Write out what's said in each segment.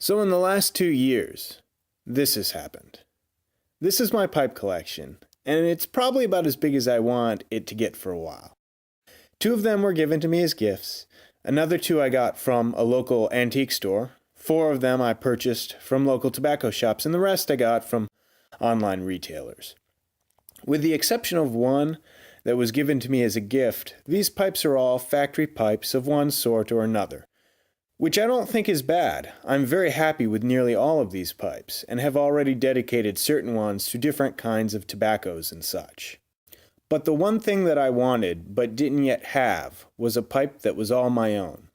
So in the last 2 years, this has happened. This is my pipe collection, and it's probably about as big as I want it to get for a while. 2 of them were given to me as gifts, another 2 I got from a local antique store, 4 of them I purchased from local tobacco shops, and the rest I got from online retailers. With the exception of one that was given to me as a gift, these pipes are all factory pipes of one sort or another, which I don't think is bad. I'm very happy with nearly all of these pipes, and have already dedicated certain ones to different kinds of tobaccos and such. But the one thing that I wanted, but didn't yet have, was a pipe that was all my own.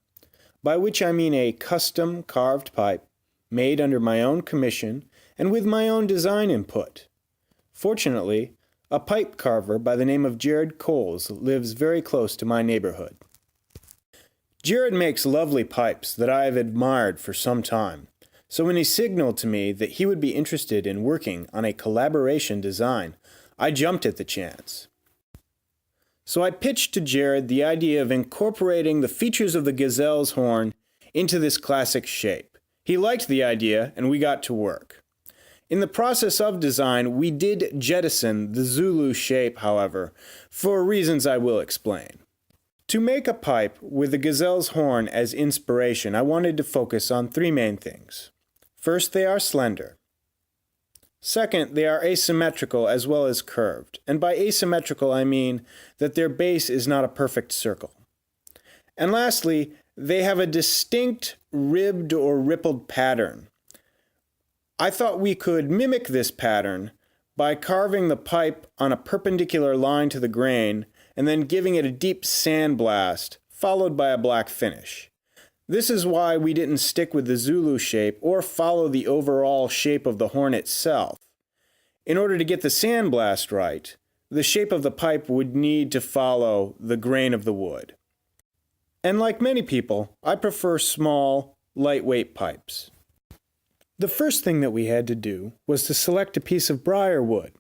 By which I mean a custom carved pipe, made under my own commission, and with my own design input. Fortunately, a pipe carver by the name of Jared Coles lives very close to my neighborhood. Jared makes lovely pipes that I have admired for some time, so when he signaled to me that he would be interested in working on a collaboration design, I jumped at the chance. So I pitched to Jared the idea of incorporating the features of the gazelle's horn into this classic shape. He liked the idea, and we got to work. In the process of design, we did jettison the Zulu shape, however, for reasons I will explain. To make a pipe with the gazelle's horn as inspiration, I wanted to focus on 3 main things. First, they are slender. Second, they are asymmetrical as well as curved, and by asymmetrical I mean that their base is not a perfect circle. And lastly, they have a distinct ribbed or rippled pattern. I thought we could mimic this pattern by carving the pipe on a perpendicular line to the grain and then giving it a deep sandblast, followed by a black finish. This is why we didn't stick with the Zulu shape or follow the overall shape of the horn itself. In order to get the sandblast right, the shape of the pipe would need to follow the grain of the wood. And like many people, I prefer small, lightweight pipes. The first thing that we had to do was to select a piece of briar wood.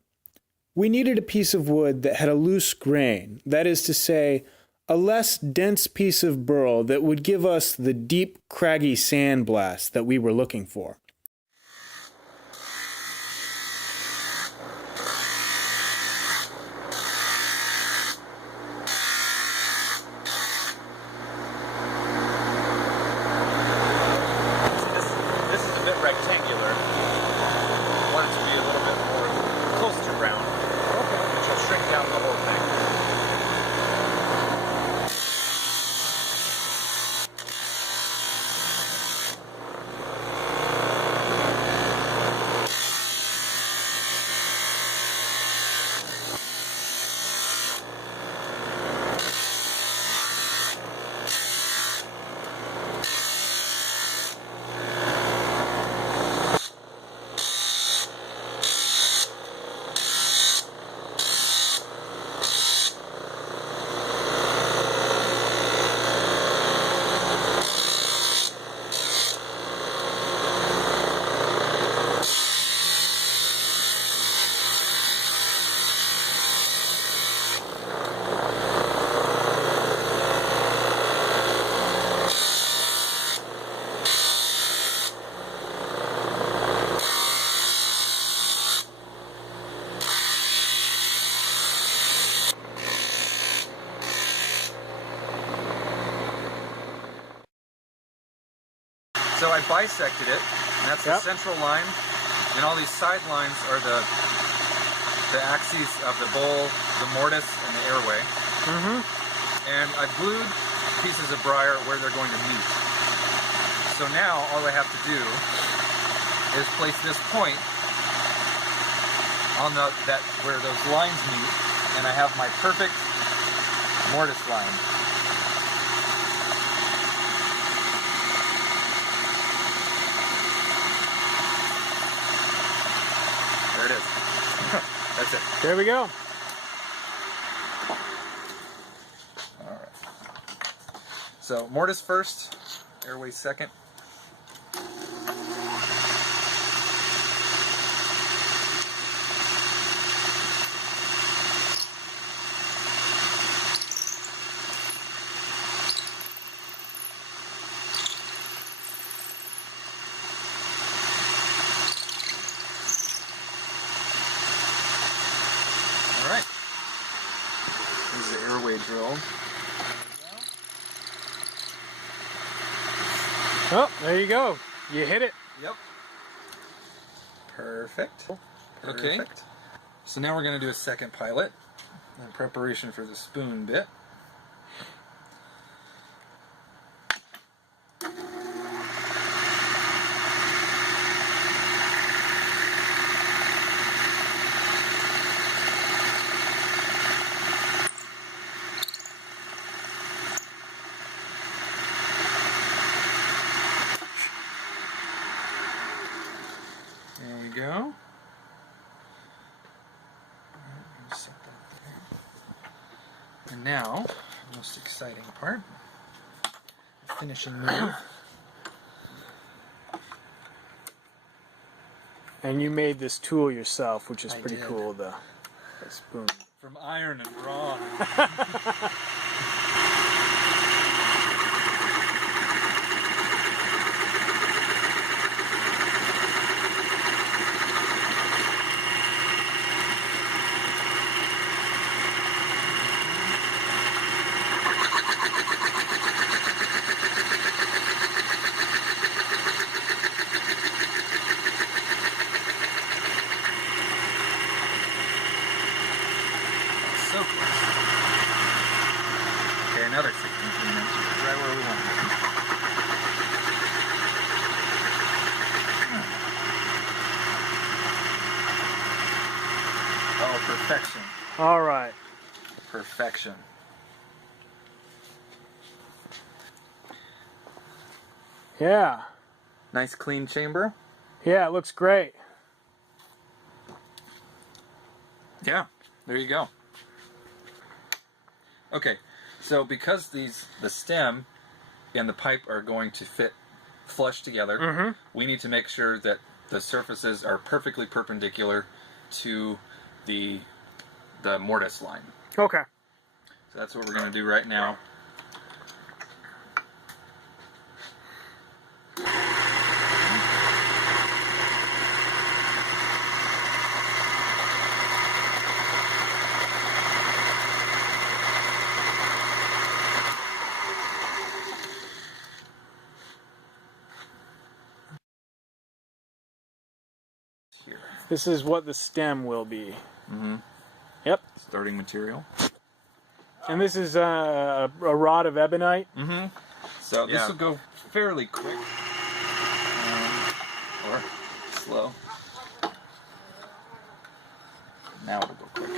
We needed a piece of wood that had a loose grain, that is to say, a less dense piece of burl that would give us the deep, craggy sandblast that we were looking for. This is a bit rectangular. I want it to be a little bit more close to round. Okay. Which will shrink down the whole thing. So I bisected it, and that's the central line, and all these side lines are the axes of the bowl, the mortise, and the airway. And I glued pieces of briar where they're going to meet. So now all I have to do is place this point on where those lines meet, and I have my perfect mortise line. There it is. That's it. There we go. Alright. So mortise first, airway second. drilled. Oh, there you go. You hit it. Yep. Perfect. Okay. Perfect. So now we're going to do a second pilot in preparation for the spoon bit. There we go. And now, the most exciting part, the finishing move. And you made this tool yourself, which is I pretty did. cool, the spoon. From iron and bronze. So close. Okay, another 16 inches, right where we want it. Oh, perfection. All right. Perfection. Yeah. Nice clean chamber. Yeah, it looks great. Yeah, there you go. Okay, so because the stem and the pipe are going to fit flush together, we need to make sure that the surfaces are perfectly perpendicular to the mortise line. Okay. So that's what we're going to do right now. Here. This is what the stem will be. Mm-hmm. Yep. Starting material. And this is a rod of ebonite. Mm-hmm. So this will go fairly quick. Or slow. Now it'll go quick.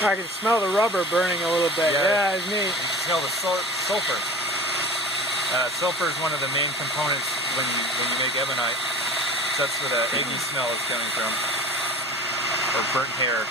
I can smell the rubber burning a little bit. Yeah. Yeah, it's neat. Smell the sulfur. Sulfur is one of the main components when you make ebonite. So that's where the eggy smell is coming from, or burnt hair.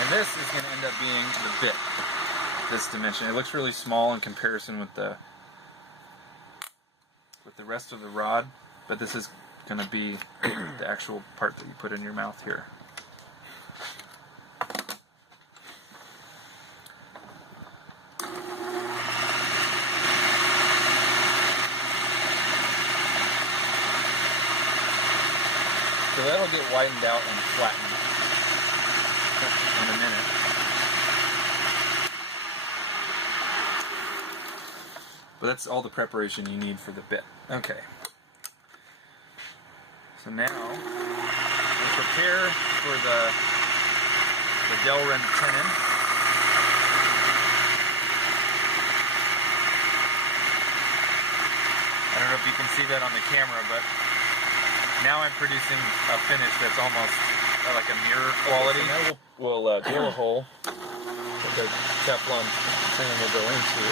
And this is going to end up being the bit, this dimension. It looks really small in comparison with the rest of the rod, but this is going to be the actual part that you put in your mouth here. So that'll get widened out and flattened in a minute. But that's all the preparation you need for the bit. Okay. So now we'll prepare for the Delrin tenon. I don't know if you can see that on the camera, but now I'm producing a finish that's almost like a mirror quality. So now we'll drill a hole that the Teflon thing will go into.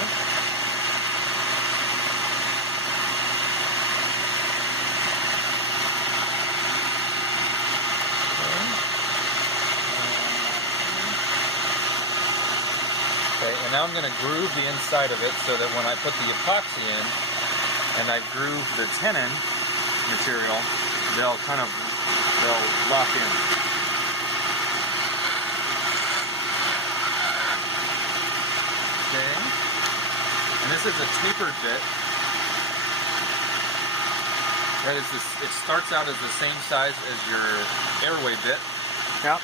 Okay, and now I'm going to groove the inside of it so that when I put the epoxy in and I groove the tenon material, they'll lock in. Okay, and this is a tapered bit. That is it starts out as the same size as your airway bit. Yep.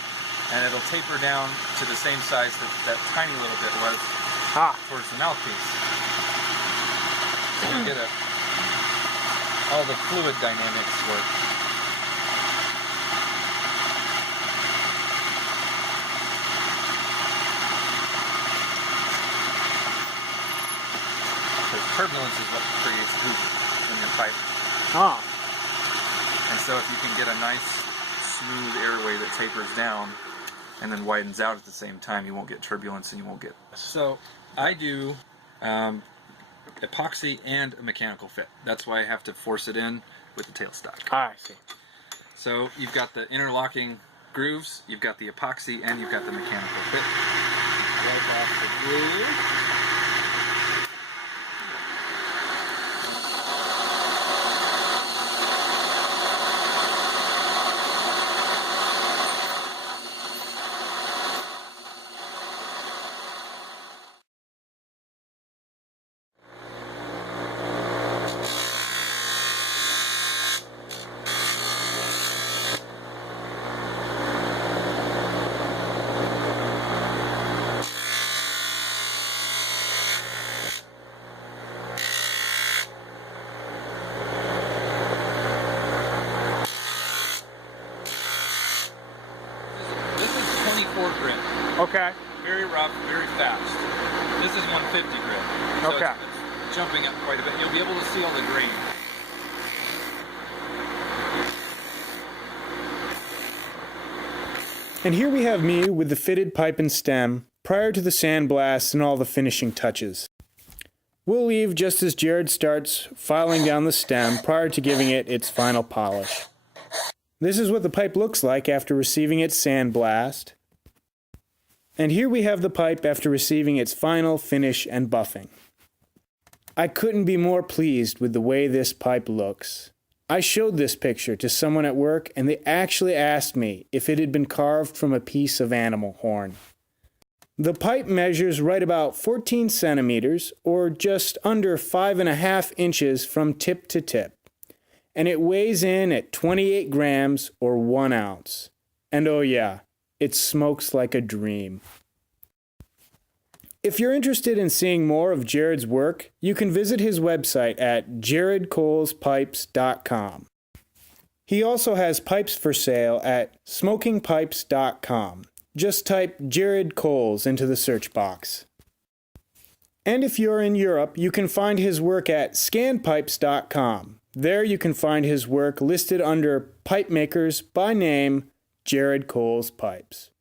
And it'll taper down to the same size that tiny little bit was towards the mouthpiece. So you get all the fluid dynamics work. Because turbulence is what creates goop in your pipe. And so if you can get a nice smooth airway that tapers down and then widens out at the same time, you won't get turbulence and you won't get... So I do epoxy and a mechanical fit. That's why I have to force it in with the tailstock. I see. So you've got the interlocking grooves, you've got the epoxy, and you've got the mechanical fit. Wipe off the groove. Grit. Okay. Very rough, very fast. This is 150 grit. So Okay. It's jumping up quite a bit. You'll be able to see all the grain. And here we have me with the fitted pipe and stem prior to the sandblast and all the finishing touches. We'll leave just as Jared starts filing down the stem prior to giving it its final polish. This is what the pipe looks like after receiving its sandblast. And here we have the pipe after receiving its final finish and buffing. I couldn't be more pleased with the way this pipe looks. I showed this picture to someone at work and they actually asked me if it had been carved from a piece of animal horn. The pipe measures right about 14 centimeters or just under 5.5 inches from tip to tip. And it weighs in at 28 grams or 1 ounce. And oh yeah, it smokes like a dream. If you're interested in seeing more of Jared's work, you can visit his website at jaredcolespipes.com. He also has pipes for sale at smokingpipes.com. Just type Jared Coles into the search box. And if you're in Europe, you can find his work at scanpipes.com. There you can find his work listed under pipe makers by name, Jared Coles Pipes.